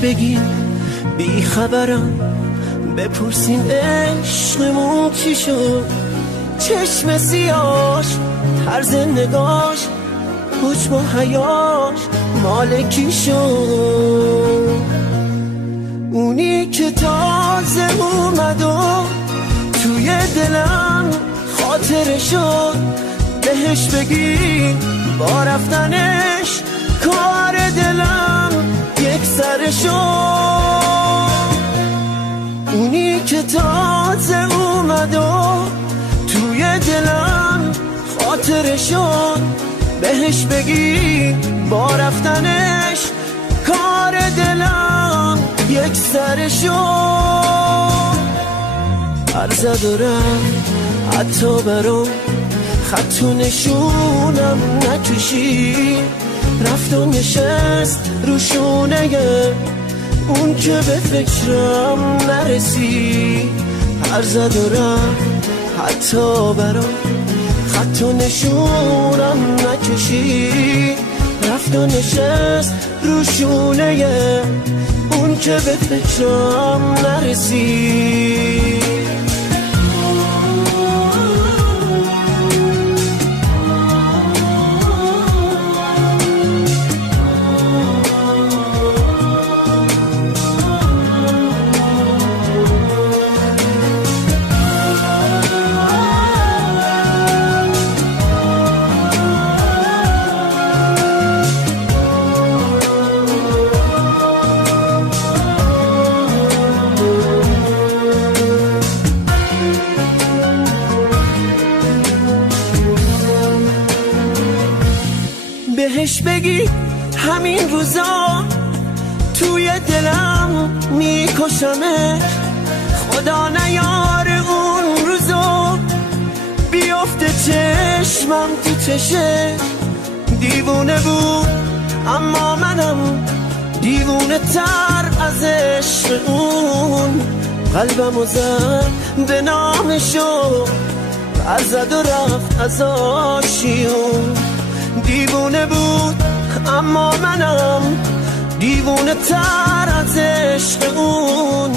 بهش بگیم بی خبرم، بپرسیم عشقمون چی شد. چشم سیاش، طرز نگاش، حجم و حیاش مال کی شد. اونی که تازه اومد و توی دلم خاطره شد، بهش بگی با رفتنش کار دلم یک سر شد. اونی که تازه اومد و توی دلم خاطره شد، بهش بگی با رفتنش کار دلم یک سر شد. عرض دارم حتی برام خط و نشونم نکشی، رفت و نشست رو شونه اون که به فکرم نرسی. عرض دارم حتی برام خط و نشونم نکشی، رفت و نشست رو شونه اون که به فکرم نرسی. بهش بگی همین روزا توی دلم میکشمه، خدا نیاره اون روزا بیافته چشمم تو چشه. دیوونه بود اما منم دیوونه تر از عشق اون، قلبم زد به نامشو ازد و رفت از آشیون. دیوونه بود اما منم دیوونه تر از عشق اون.